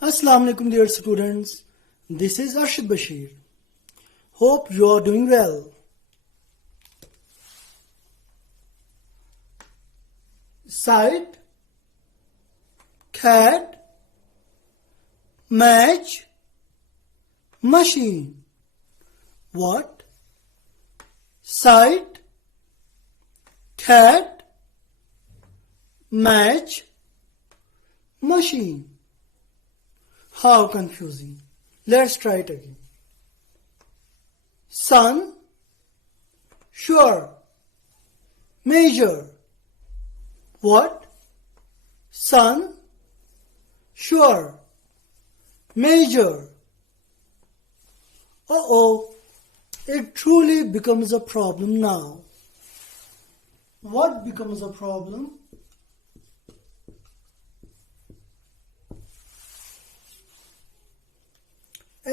Assalamu alaikum dear students, this is Arshid Bashir. Hope you are doing well. Site, cat, match, machine. What? Site, cat, match, machine. How confusing. Let's try it again. Sun, sure, measure. What? Sun, sure, measure. Uh-oh, it truly becomes a problem now. What becomes a problem?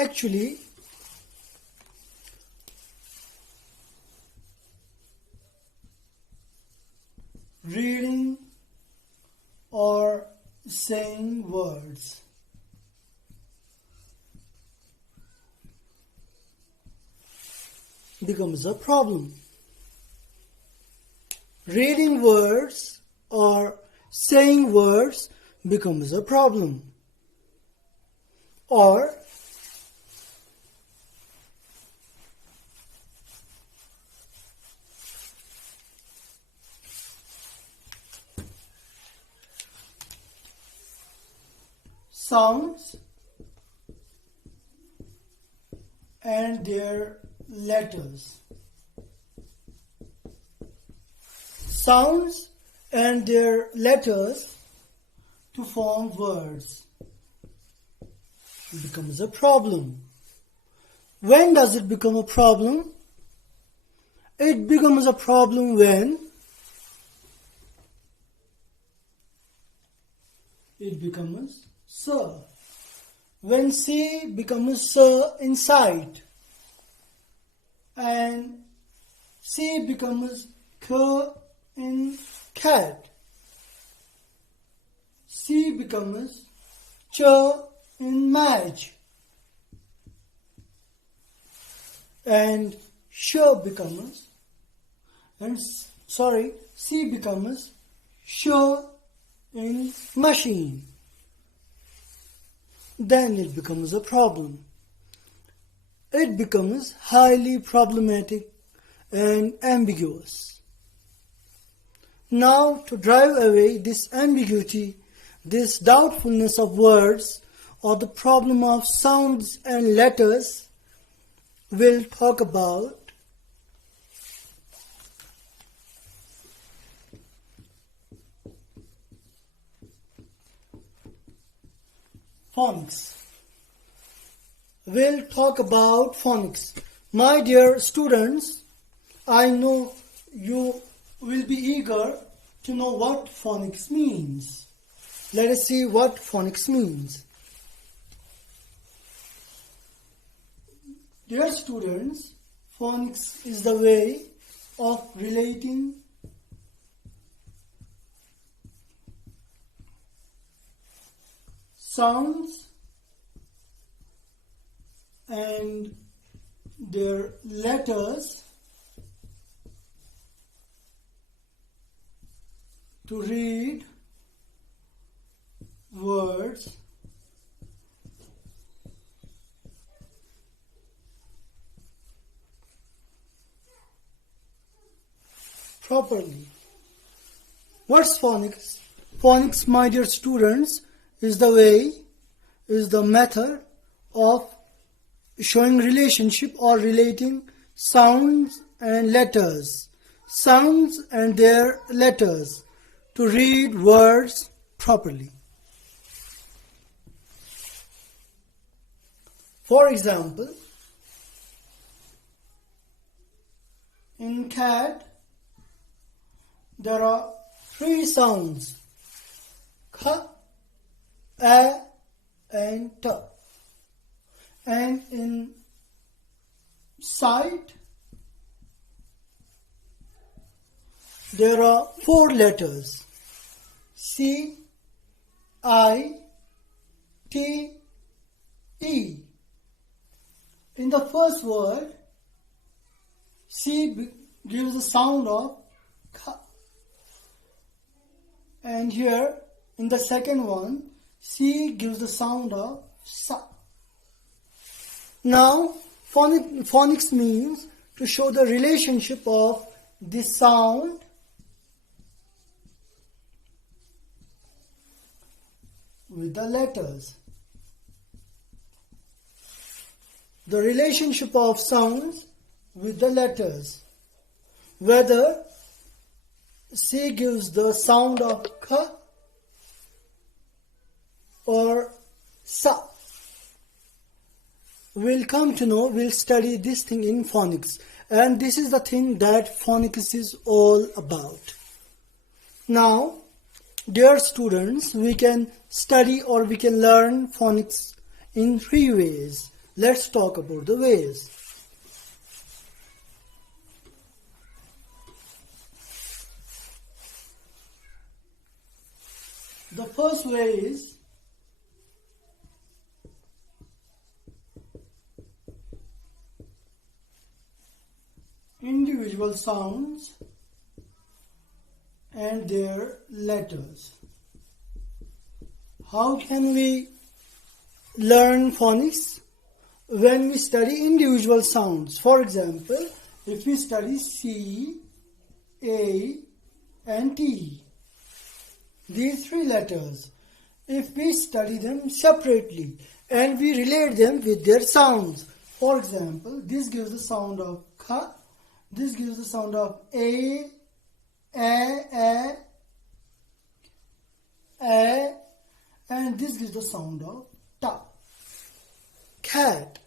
Actually, reading or saying words. Becomes a problem. Reading words or saying words becomes a problem. Or sounds and their letters. Sounds and their letters to form words. It becomes a problem. When does it become a problem? It becomes a problem when it becomes sir. When C becomes sir in sight and C becomes k in cat, C becomes ch in match, and sh becomes C becomes sh in machine. Then it becomes a problem. It becomes highly problematic and ambiguous. Now, to drive away this ambiguity, this doubtfulness of words, or the problem of sounds and letters, we'll talk about phonics. We'll talk about phonics. My dear students, I know you will be eager to know what phonics means. Let us see what phonics means. Dear students, phonics is the way of relating sounds and their letters to read words properly. What's phonics? Phonics, my dear students, is the method of showing relationship or relating sounds and letters, sounds and their letters to read words properly. For example, in cat, there are three sounds: kha, a, and t. And in sight, there are four letters: C, I, T, the first word, C gives the sound of K. And here, in the second one, C gives the sound of Sa. Now, phonics means to show the relationship of the sound with the letters. The relationship of sounds with the letters. Whether C gives the sound of K or Sa. We'll come to know, we'll study this thing in phonics. And this is the thing that phonics is all about. Now, dear students, we can study or we can learn phonics in 3 ways. Let's talk about the ways. The first way is individual sounds and their letters. How can we learn phonics? When we study individual sounds. For example, if we study C, A and T, these 3 letters, if we study them separately and we relate them with their sounds. For example, this gives the sound of K, this gives the sound of A, and this gives the sound of Ta. Cat.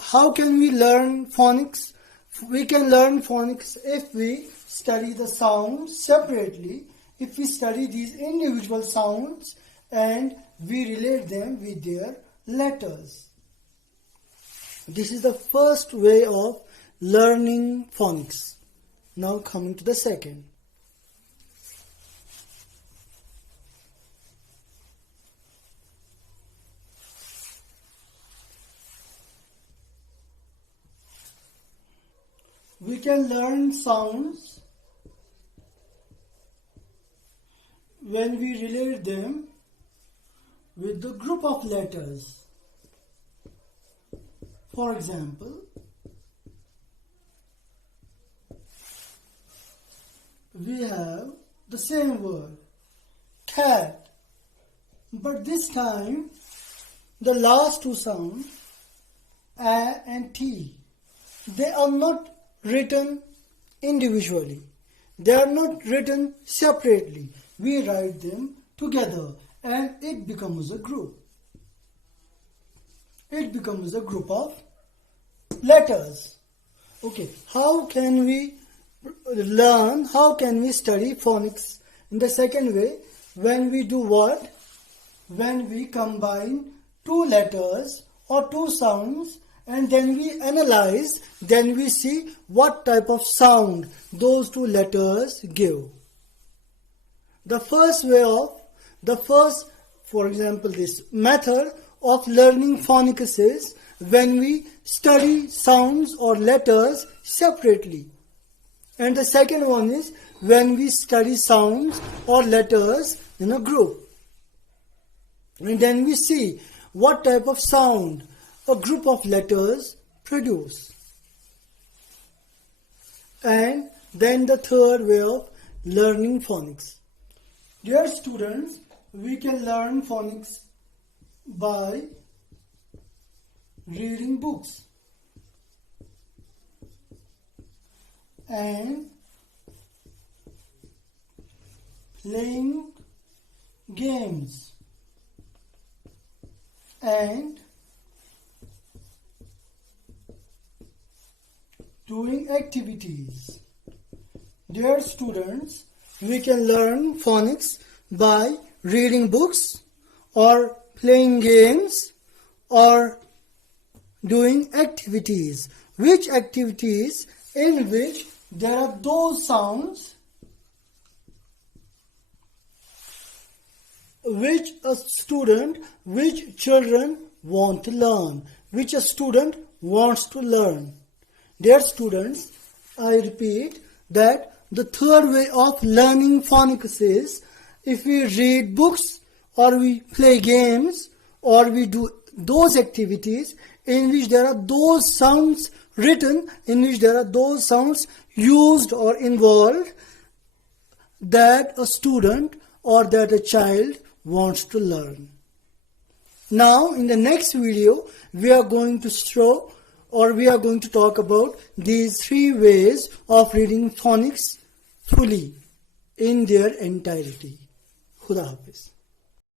How can we learn phonics? We can learn phonics if we study the sounds separately, if we study these individual sounds and we relate them with their letters. This is the first way of learning phonics. Now coming to the second. We can learn sounds when we relate them with the group of letters. For example, we have the same word, cat, but this time the last 2 sounds, A and T, they are not written individually. They are not written separately. We write them together and it becomes a group. It becomes a group of letters. Okay, how can we learn, how can we study phonics? In the second way, when we do what? When we combine 2 letters or 2 sounds and then we analyze, then we see what type of sound those 2 letters give. For example, this method of learning phonics is when we study sounds or letters separately. And the second one is when we study sounds or letters in a group. And then we see what type of sound a group of letters produce. And then the third way of learning phonics. Dear students, we can learn phonics by reading books and playing games and doing activities. Dear students, we can learn phonics by reading books or playing games or doing activities. Which activities? In which there are those sounds which children want to learn, which a student wants to learn. Dear students, I repeat that the third way of learning phonics is if we read books or we play games or we do those activities in which there are those sounds written, in which there are those sounds used or involved that a student or that a child wants to learn. Now in the next video we are going to show or we are going to talk about these 3 ways of reading phonics fully in their entirety. Khuda Hafiz.